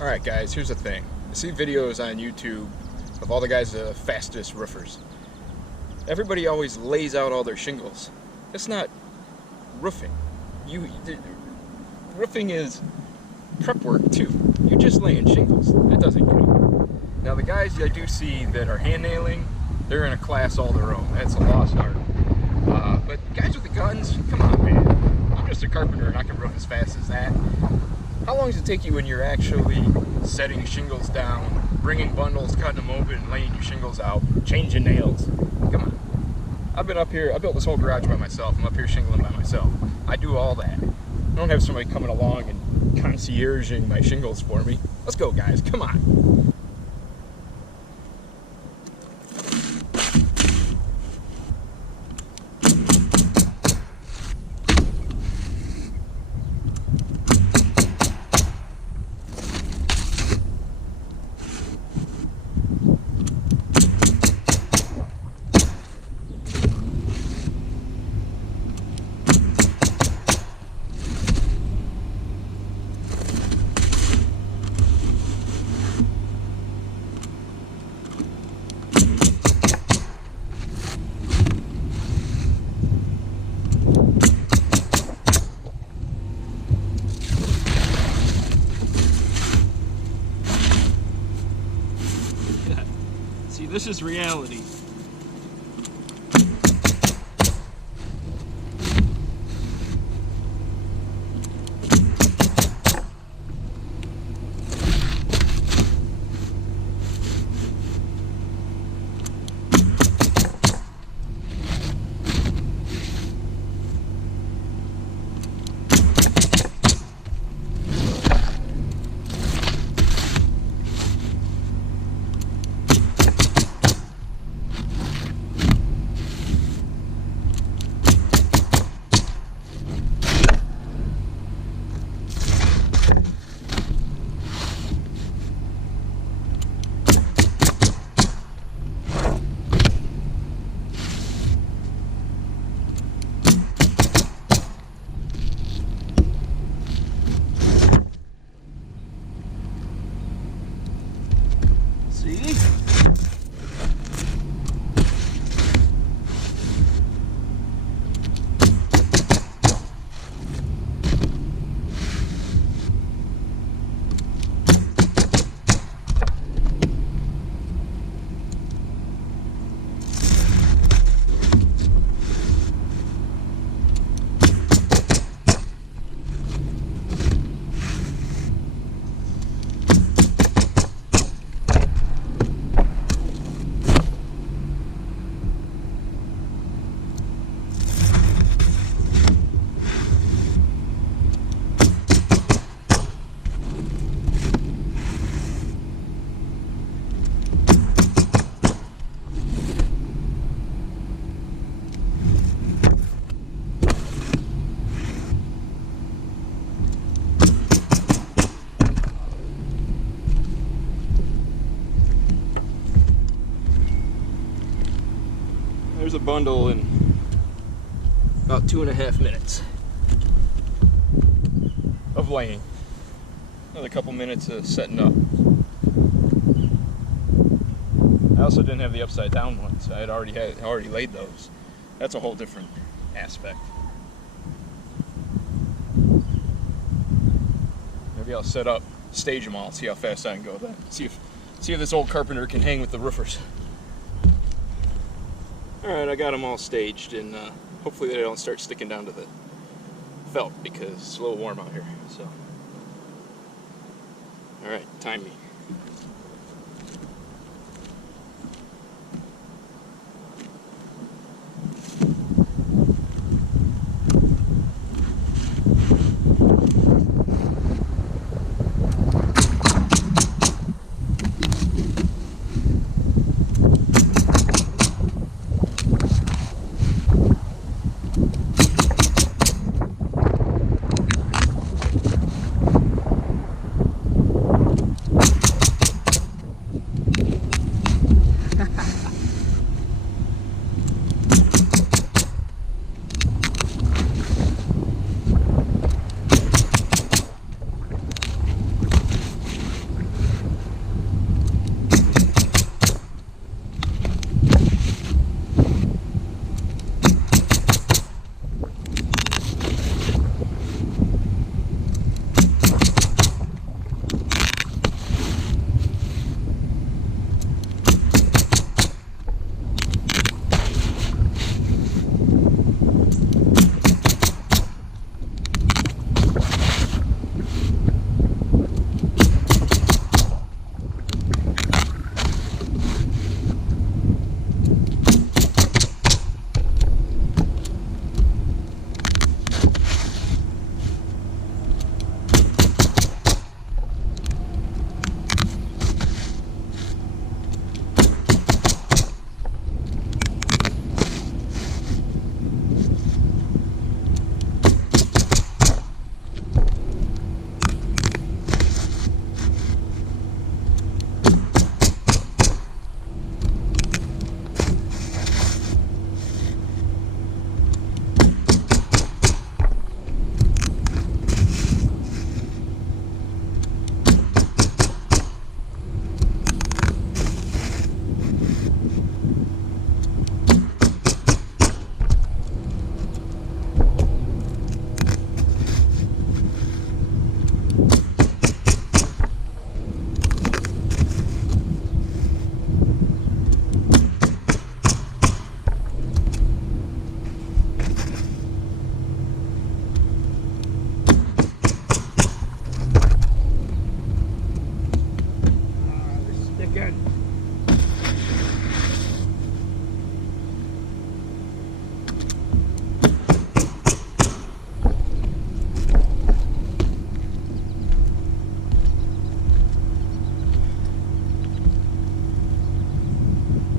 Alright guys, here's the thing. I see videos on YouTube of all the guys, the fastest roofers. Everybody always lays out all their shingles. It's not roofing. Roofing is prep work too. You're just laying shingles. That doesn't count. Now the guys I do see that are hand nailing, they're in a class all their own. That's a lost art. But guys with the guns, come on man. I'm just a carpenter and I can roof as fast as that. How long does it take you when you're actually setting shingles down, bringing bundles, cutting them open, and laying your shingles out, changing nails? Come on. I've been up here, I built this whole garage by myself. I'm up here shingling by myself. I do all that. I don't have somebody coming along and concierging my shingles for me. Let's go guys, come on. See, this is reality. See? There's a bundle in about 2.5 minutes of laying. Another couple minutes of setting up. I also didn't have the upside down ones. I had already laid those. That's a whole different aspect. Maybe I'll set up, stage them all, see how fast I can go then. See if this old carpenter can hang with the roofers. Alright, I got them all staged, and hopefully they don't start sticking down to the felt because it's a little warm out here. So, alright, time me.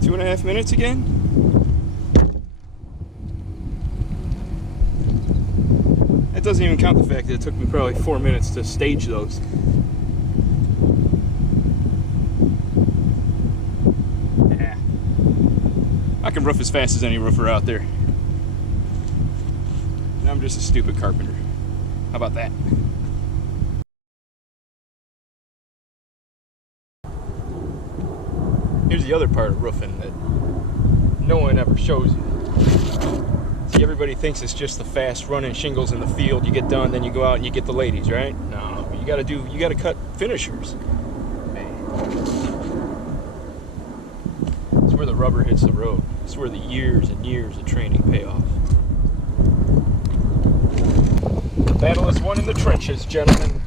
2.5 minutes again? That doesn't even count the fact that it took me probably 4 minutes to stage those. Yeah. I can roof as fast as any roofer out there. And I'm just a stupid carpenter. How about that? Here's the other part of roofing that no one ever shows you. See, everybody thinks it's just the fast running shingles in the field. You get done, then you go out and you get the ladies, right? No, you gotta cut finishers. It's where the rubber hits the road. It's where the years and years of training pay off. The battle is won in the trenches, gentlemen.